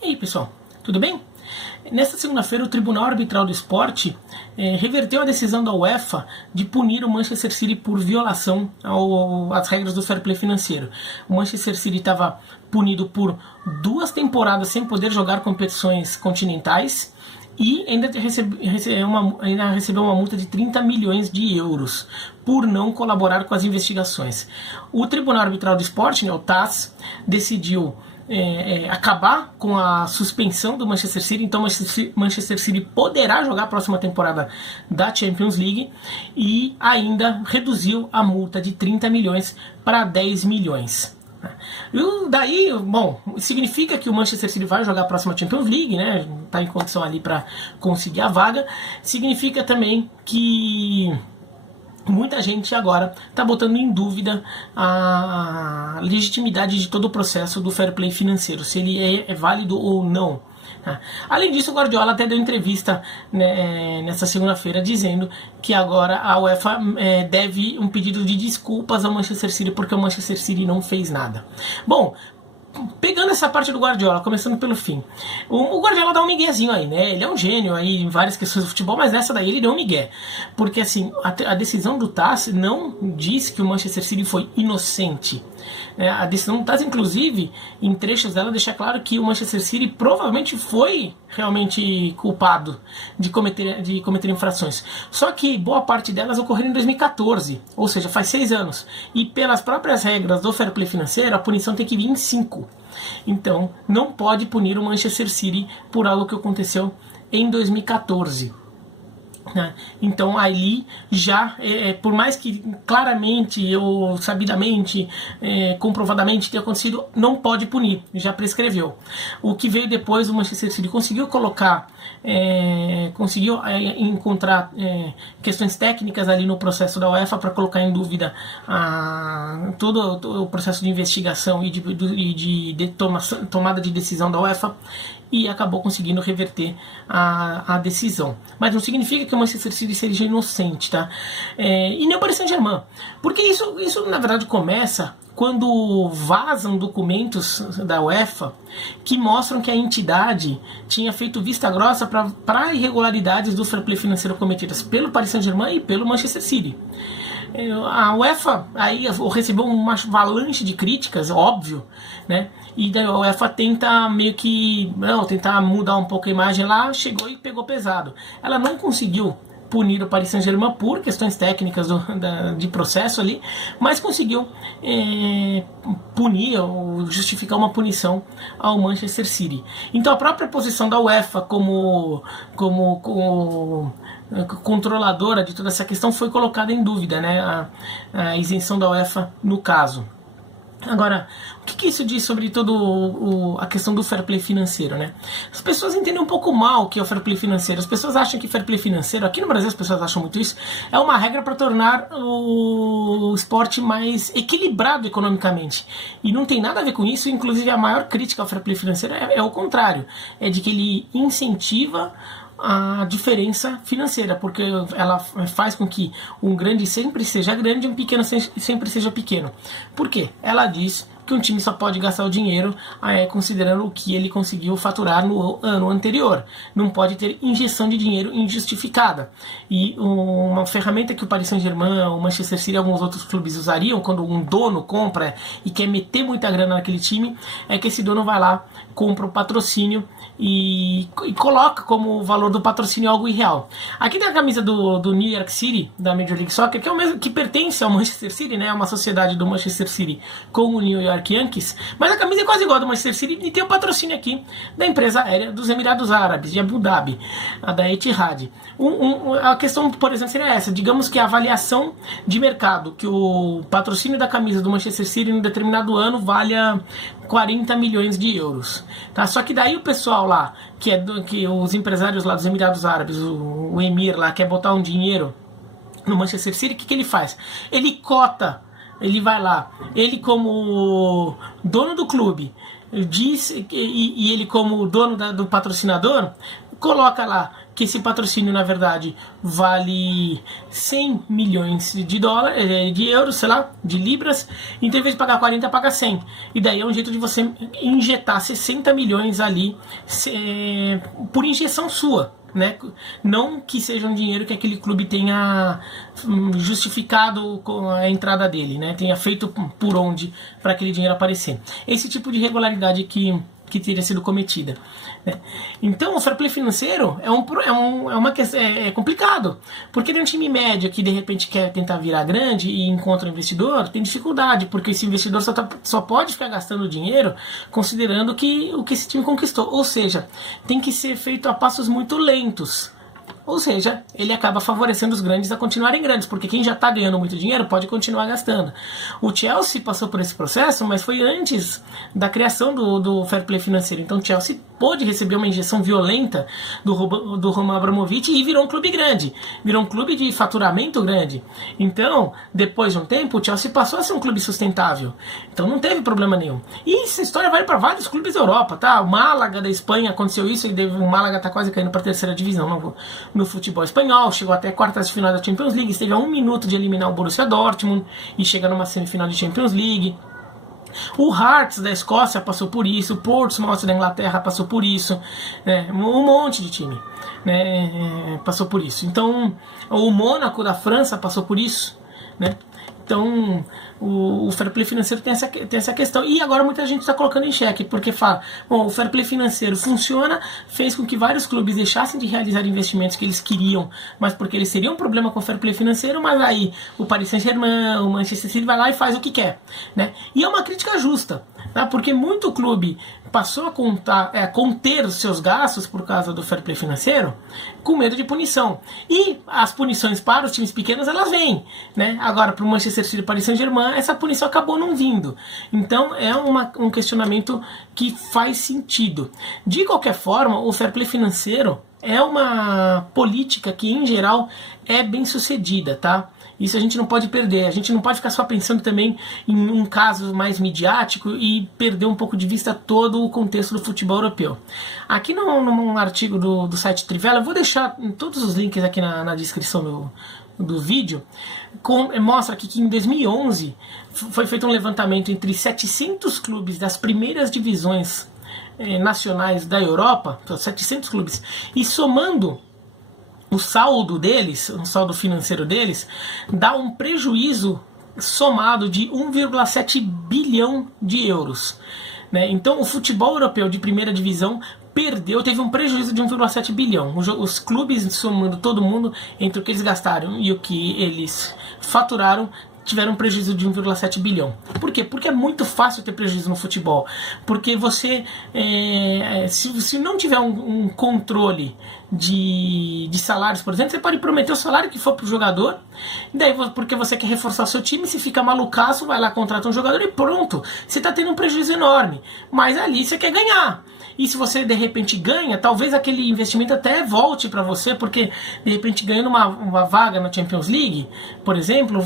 E aí, pessoal, tudo bem? Nesta segunda-feira, o Tribunal Arbitral do Esporte reverteu a decisão da UEFA de punir o Manchester City por violação às regras do fair play financeiro. O Manchester City estava punido por 2 temporadas sem poder jogar competições continentais e ainda recebeu uma multa de 30 milhões de euros por não colaborar com as investigações. O Tribunal Arbitral do Esporte, o TAS, decidiu acabar com a suspensão do Manchester City. Então Manchester City poderá jogar a próxima temporada da Champions League e ainda reduziu a multa de 30 milhões para 10 milhões. E daí, bom, significa que o Manchester City vai jogar a próxima Champions League, né? Está em condição ali para conseguir a vaga. Significa também que muita gente agora está botando em dúvida a legitimidade de todo o processo do fair play financeiro, se ele é válido ou não. Além disso, o Guardiola até deu entrevista nessa segunda-feira dizendo que agora a UEFA deve um pedido de desculpas ao Manchester City porque o Manchester City não fez nada. Bom, pegando essa parte do Guardiola, começando pelo fim, o Guardiola dá um miguezinho aí, né? Ele é um gênio aí em várias questões do futebol, mas nessa daí ele deu um migué. Porque assim, a decisão do TAS não diz que o Manchester City foi inocente. A decisão do TAS, inclusive, em trechos dela, deixa claro que o Manchester City provavelmente foi realmente culpado de cometer infrações. Só que boa parte delas ocorreram em 2014, ou seja, faz 6 anos. E pelas próprias regras do fair play financeiro, a punição tem que vir em 5. Então, não pode punir o Manchester City por algo que aconteceu em 2014. Então ali já, por mais que claramente ou sabidamente, comprovadamente tenha acontecido, não pode punir, já prescreveu. O que veio depois, o Manchester City conseguiu encontrar questões técnicas ali no processo da UEFA para colocar em dúvida todo o processo de investigação e de tomada de decisão da UEFA, e acabou conseguindo reverter a decisão. Mas não significa que o Manchester City seja inocente, tá? E nem o Paris Saint-Germain. Porque isso na verdade começa quando vazam documentos da UEFA que mostram que a entidade tinha feito vista grossa para irregularidades do fair play financeiro cometidas pelo Paris Saint-Germain e pelo Manchester City. A UEFA aí recebeu uma avalanche de críticas, óbvio, né? E daí a UEFA tenta meio que tentar mudar um pouco a imagem lá, chegou e pegou pesado. Ela não conseguiu punir o Paris Saint-Germain por questões técnicas de processo ali, mas conseguiu punir ou justificar uma punição ao Manchester City. Então a própria posição da UEFA como controladora de toda essa questão foi colocada em dúvida, né? A isenção da UEFA no caso. Agora, o que isso diz sobre toda a questão do fair play financeiro, né? As pessoas entendem um pouco mal o que é o fair play financeiro. As pessoas acham que fair play financeiro, aqui no Brasil as pessoas acham muito isso, é uma regra para tornar o esporte mais equilibrado economicamente. E não tem nada a ver com isso. Inclusive a maior crítica ao fair play financeiro é o contrário. É de que ele incentiva a diferença financeira, porque ela faz com que um grande sempre seja grande e um pequeno sempre seja pequeno. Por quê? Ela diz que um time só pode gastar o dinheiro considerando o que ele conseguiu faturar no ano anterior. Não pode ter injeção de dinheiro injustificada. E uma ferramenta que o Paris Saint-Germain, o Manchester City e alguns outros clubes usariam quando um dono compra e quer meter muita grana naquele time, é que esse dono vai lá, compra o patrocínio e coloca como valor do patrocínio algo irreal. Aqui tem a camisa do New York City, da Major League Soccer, que é o mesmo que pertence ao Manchester City, né? É uma sociedade do Manchester City com o New York Yankees, mas a camisa é quase igual do Manchester City e tem o patrocínio aqui da empresa aérea dos Emirados Árabes, de Abu Dhabi, a da Etihad. A questão, por exemplo, seria essa: digamos que a avaliação de mercado, que o patrocínio da camisa do Manchester City em um determinado ano valha 40 milhões de euros, tá? Só que daí o pessoal lá, que os empresários lá dos Emirados Árabes, o Emir lá, quer botar um dinheiro no Manchester City, o que ele faz? Ele cota, ele vai lá, ele como dono do clube, diz, e ele como dono do patrocinador, coloca lá que esse patrocínio, na verdade, vale 100 milhões de euros, sei lá, de libras, então em vez de pagar 40, paga 100. E daí é um jeito de você injetar 60 milhões ali por injeção sua, né? Não que seja um dinheiro que aquele clube tenha justificado com a entrada dele, né? Tenha feito por onde para aquele dinheiro aparecer. Esse tipo de irregularidade que teria sido cometida, né? Então o fair play financeiro é complicado, porque tem um time médio que de repente quer tentar virar grande e encontra um investidor, tem dificuldade, porque esse investidor só pode ficar gastando dinheiro considerando o que esse time conquistou, ou seja, tem que ser feito a passos muito lentos. Ou seja, ele acaba favorecendo os grandes a continuarem grandes, porque quem já está ganhando muito dinheiro pode continuar gastando. O Chelsea passou por esse processo, mas foi antes da criação do fair play financeiro. Então o Chelsea pôde receber uma injeção violenta do Roman Abramovich e virou um clube grande. Virou um clube de faturamento grande. Então, depois de um tempo, o Chelsea passou a ser um clube sustentável. Então não teve problema nenhum. E essa história vale para vários clubes da Europa, tá? O Málaga da Espanha aconteceu isso, o Málaga está quase caindo para a terceira divisão no futebol espanhol, chegou até quartas de final da Champions League, esteve a 1 minuto de eliminar o Borussia Dortmund e chega numa semifinal de Champions League. O Hearts da Escócia passou por isso, o Portsmouth da Inglaterra passou por isso, né? Um monte de time, né? Passou por isso. Então, o Mônaco da França passou por isso, né? Então, o fair play financeiro tem essa questão. E agora muita gente está colocando em xeque, porque fala, bom, o fair play financeiro funciona, fez com que vários clubes deixassem de realizar investimentos que eles queriam, mas porque eles teriam um problema com o fair play financeiro, mas aí o Paris Saint-Germain, o Manchester City vai lá e faz o que quer, né? E é uma crítica justa, tá? Porque muito clube passou a conter os seus gastos por causa do fair play financeiro com medo de punição. E as punições para os times pequenos, elas vêm, né? Agora, para o Manchester City e Paris Saint-Germain, essa punição acabou não vindo. Então, é um questionamento que faz sentido. De qualquer forma, o fair play financeiro é uma política que, em geral, é bem sucedida, tá? Isso a gente não pode perder. A gente não pode ficar só pensando também em um caso mais midiático e perder um pouco de vista todo o contexto do futebol europeu. Aqui num artigo do site Trivela, eu vou deixar todos os links aqui na descrição do vídeo, mostra aqui que em 2011 foi feito um levantamento entre 700 clubes das primeiras divisões nacionais da Europa, 700 clubes, e somando o saldo deles, o saldo financeiro deles, dá um prejuízo somado de 1,7 bilhão de euros. Né? Então o futebol europeu de primeira divisão teve um prejuízo de 1,7 bilhão. Os clubes, somando todo mundo, entre o que eles gastaram e o que eles faturaram, tiveram um prejuízo de 1,7 bilhão. Por quê? Porque é muito fácil ter prejuízo no futebol. Porque você, se não tiver um controle de salários, por exemplo, você pode prometer o salário que for para o jogador, e daí porque você quer reforçar o seu time, se fica malucaço, vai lá, contrata um jogador e pronto. Você está tendo um prejuízo enorme. Mas ali você quer ganhar. E se você de repente ganha, talvez aquele investimento até volte para você, porque de repente ganhando uma vaga na Champions League, por exemplo,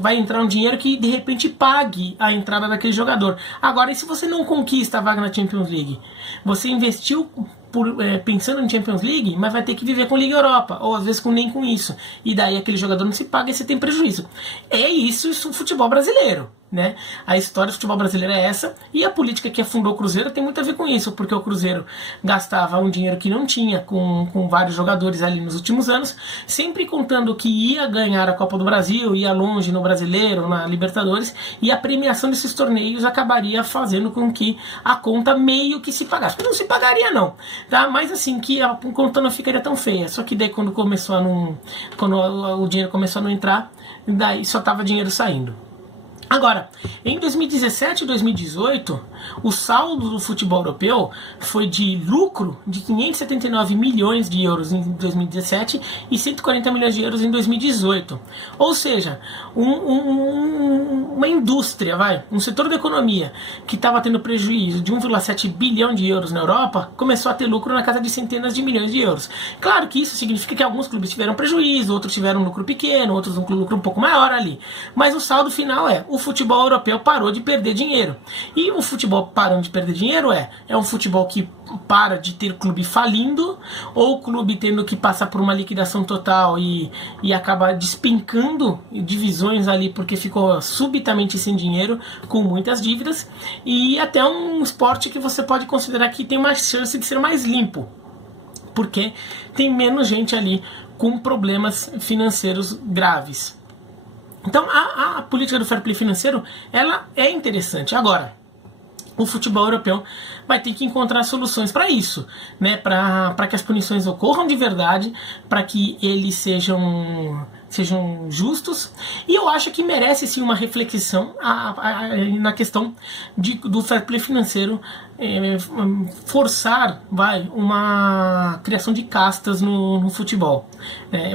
vai entrar um dinheiro que de repente pague a entrada daquele jogador. Agora, e se você não conquista a vaga na Champions League? Você investiu pensando em Champions League, mas vai ter que viver com Liga Europa, ou às vezes nem com isso. E daí aquele jogador não se paga e você tem prejuízo. É isso o futebol brasileiro. Né? A história do futebol brasileiro é essa, e a política que afundou o Cruzeiro tem muito a ver com isso, porque o Cruzeiro gastava um dinheiro que não tinha com vários jogadores ali nos últimos anos, sempre contando que ia ganhar a Copa do Brasil, ia longe no Brasileiro, na Libertadores, e a premiação desses torneios acabaria fazendo com que a conta meio que se pagasse. Não se pagaria não, tá? Mas assim, que a conta não ficaria tão feia, só que daí quando o dinheiro começou a não entrar, daí só tava dinheiro saindo. Agora, em 2017 e 2018, o saldo do futebol europeu foi de lucro de 579 milhões de euros em 2017 e 140 milhões de euros em 2018. Ou seja, uma indústria, um setor da economia que estava tendo prejuízo de 1,7 bilhão de euros na Europa, começou a ter lucro na casa de centenas de milhões de euros. Claro que isso significa que alguns clubes tiveram prejuízo, outros tiveram um lucro pequeno, outros um lucro um pouco maior ali. Mas o saldo final o futebol europeu parou de perder dinheiro. E o futebol futebol parando de perder dinheiro? É um futebol que para de ter clube falindo, ou clube tendo que passar por uma liquidação total e acaba despencando divisões ali porque ficou subitamente sem dinheiro, com muitas dívidas, e até um esporte que você pode considerar que tem mais chance de ser mais limpo, porque tem menos gente ali com problemas financeiros graves. Então a política do fair play financeiro, ela é interessante. Agora, o futebol europeu vai ter que encontrar soluções para isso, né? Para que as punições ocorram de verdade, para que eles sejam justos, e eu acho que merece sim uma reflexão na questão do fair play financeiro, forçar uma criação de castas no futebol.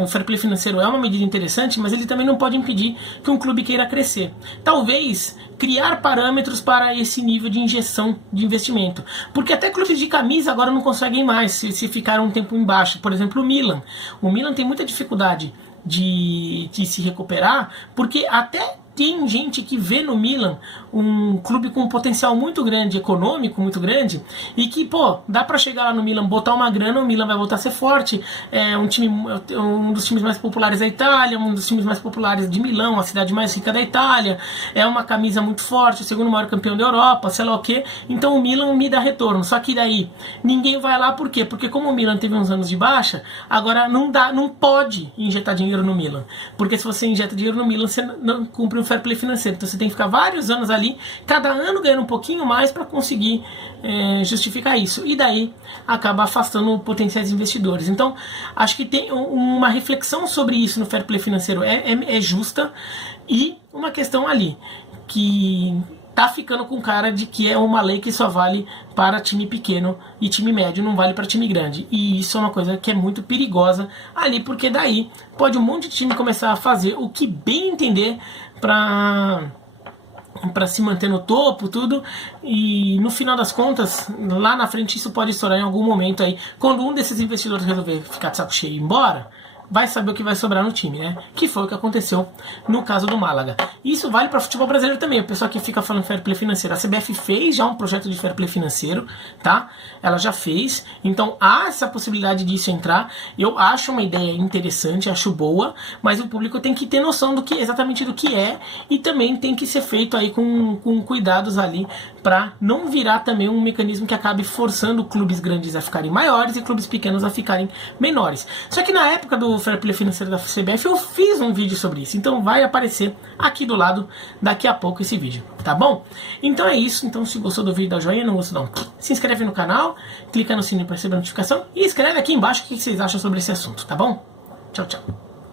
O fair play financeiro é uma medida interessante, mas ele também não pode impedir que um clube queira crescer. Talvez criar parâmetros para esse nível de injeção de investimento, porque até clubes de camisa agora não conseguem mais se ficaram um tempo embaixo. Por exemplo, o Milan tem muita dificuldade de se recuperar, porque até tem gente que vê no Milan um clube com um potencial muito grande, econômico muito grande, e que, dá pra chegar lá no Milan, botar uma grana, o Milan vai voltar a ser forte, é um dos times mais populares da Itália, um dos times mais populares de Milão, a cidade mais rica da Itália, é uma camisa muito forte, o segundo maior campeão da Europa, sei lá o que, então o Milan me dá retorno. Só que daí, ninguém vai lá, por quê? Porque como o Milan teve uns anos de baixa, agora não pode injetar dinheiro no Milan, porque se você injeta dinheiro no Milan, você não cumpre o fair play financeiro, então você tem que ficar vários anos ali, cada ano ganhando um pouquinho mais para conseguir justificar isso, e daí acaba afastando potenciais investidores. Então acho que tem uma reflexão sobre isso no fair play financeiro é justa, e uma questão ali que tá ficando com cara de que é uma lei que só vale para time pequeno e time médio, não vale para time grande. E isso é uma coisa que é muito perigosa ali, porque daí pode um monte de time começar a fazer o que bem entender para se manter no topo, tudo, e no final das contas, lá na frente isso pode estourar em algum momento aí, quando um desses investidores resolver ficar de saco cheio e ir embora, vai saber o que vai sobrar no time, né? Que foi o que aconteceu no caso do Málaga. Isso vale para futebol brasileiro também. O pessoal que fica falando fair play financeiro, a CBF fez já um projeto de fair play financeiro, tá? Ela já fez, então há essa possibilidade disso entrar. Eu acho uma ideia interessante, acho boa, mas o público tem que ter noção exatamente do que é, e também tem que ser feito aí com cuidados ali, para não virar também um mecanismo que acabe forçando clubes grandes a ficarem maiores e clubes pequenos a ficarem menores. Só que na época do fair play financeiro da CBF eu fiz um vídeo sobre isso, então vai aparecer aqui do lado daqui a pouco esse vídeo, tá bom? Então é isso. Então se gostou do vídeo, dá joinha, não gostou não, se inscreve no canal, clica no sininho para receber a notificação e escreve aqui embaixo o que vocês acham sobre esse assunto, tá bom? Tchau, tchau.